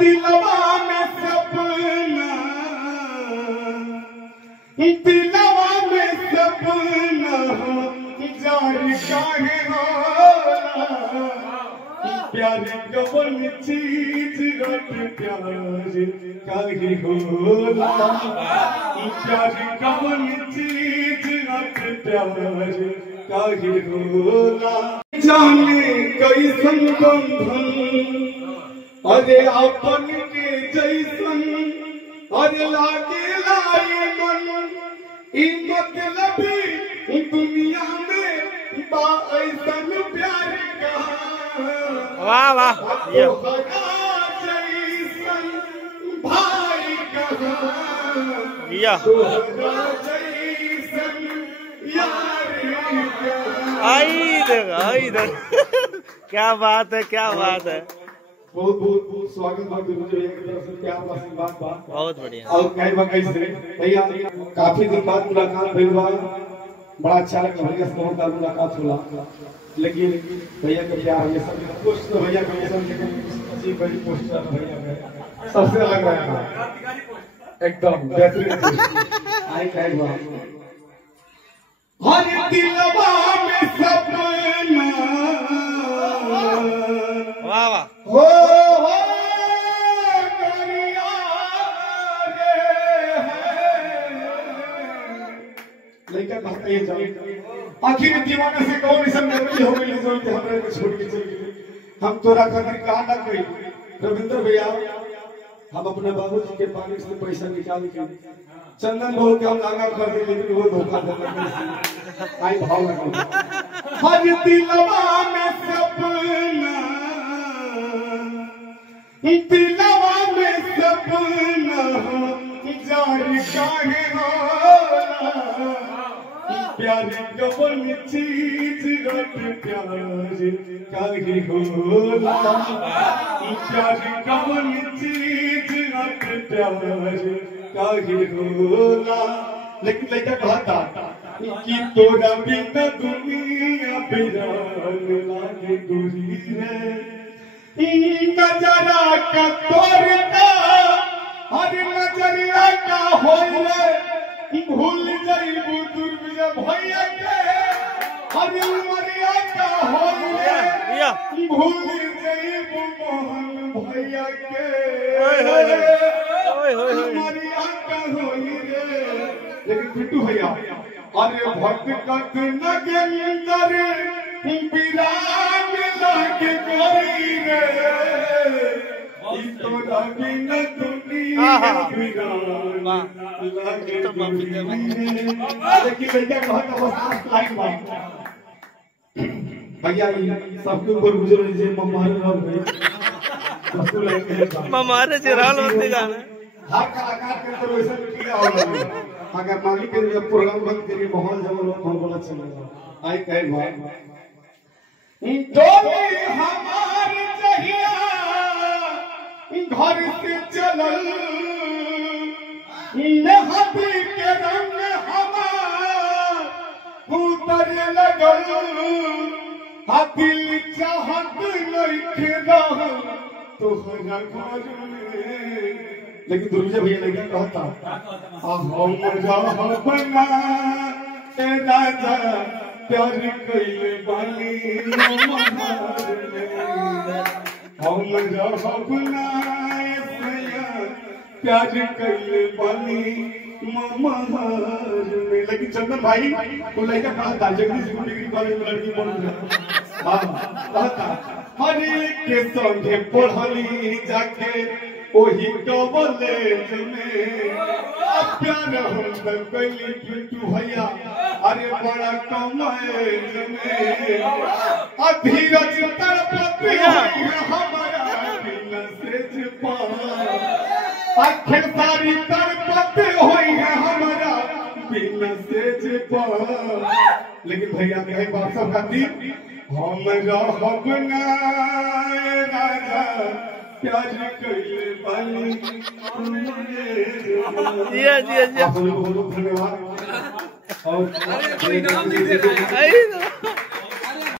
दिलवा में सपना, दिलवा में सपना जारी काहे होला, प्यार कवन चीज रट प्यार काहे होला, प्यार कवन चीज रट प्यार काहे होला। जाने कैसन बंधन अरे अपन के जैसन, अरे लागे लाए मन ई मतलबी दुनिया में बा ऐसन प्यार का। वाह वाह जैसन भाई कहा, जैसन यार इधर क्या बात है, क्या बात है। बहुत बहुत बहुत स्वागत है मुझे एक तरफ से प्यार आशीर्वाद बा। बहुत बढ़िया। और कैसे भैया काफी दिन बाद मुलाकात भइल बा, बड़ा अच्छा लगा भैया से बहुत मुलाकात होला, लेकिन भैया के प्यार हमेशा पोस्ट तो भैया के हमेशा, लेकिन जी बड़ी पोस्टर भैया सबसे अलग रहा एकदम बेहतरीन आई कहे बा। हर दिलवा में सपना वाह वाह हो करिया रे लड़का कहते हैं जाओ आखिर दीवाना से कौन ऐसा मेमोरी हो गई जो हमरा को छोड़ के चल गई। हम तोरा खातिर कहा ना कोई रविंद्र भैया, हम अपने बाबूजी के पानी से पैसा निकाल के चंदन बोल के हम लागा कर दे, लेकिन वो धोखा देना आई भाव लगा। हर दिलवा में सपना, दिलवा में सपना जारी काहे होला, प्यार कवन चीज रट प्यार काहे होला, प्यार कवन चीज रट प्यार काहे होला। लेकिन लड़का कहता कि तोरा बिना दुनिया बिरान लागे दूरी है, नजरा का तोड़ता हर नजरिया का होले, भूल जाइबू दुर्बिया भैया के हर उमरिया का होले, भूल जाइबू मोहन भैया के उमरिया का होले। लेकिन पिट्टू भैया अरे भटकत नगेंदर विराग लागे कोई रे, तोरा बिना दुनिया विराग लागे कोई रे। लेकिन भैया कहता बस लाइक बात भैया सबके ऊपर गुजर जे मम्मारे राल भाई सबको लाइक है, मम्मारे से राल होते गाना हर कलाकार के तो वैसा किया होला। अगर मालिक के प्रोग्राम बंद करिए माहौल जब बहुत बोला चलेगा आई कहे भाई डोली हमार जहिया घर से चलल, नहबी के रंग हमार उतरे लगल, दिल चाहत नहीं रह तोहरा घर में। लेकिन दुर्जा भैया लगे कहता हम बना राजा प्यार कैले बानी, हम बना प्यार कैले बानी ममहार में। लेकिन चंदन भाई वो लड़का कहता जगदीश डिग्री कॉलेज में लड़की बन कहता हर के संगे पढ़ली जाके ओही कॉलेज में प्यार हम कैली पिंटू भैया अरे बड़ा कॉलेज में धीरज तड़पती हमारा मैसेज पर आखिर सारी तड़पती हुई है हमारा मैसेज पर। लेकिन भैया कहे बात सब खाती हम रहब ना राजा प्यार कैले बानी। धन्यवाद। और